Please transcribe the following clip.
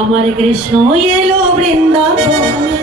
আমার কৃষ্ণ এলো বৃন্দাবনে।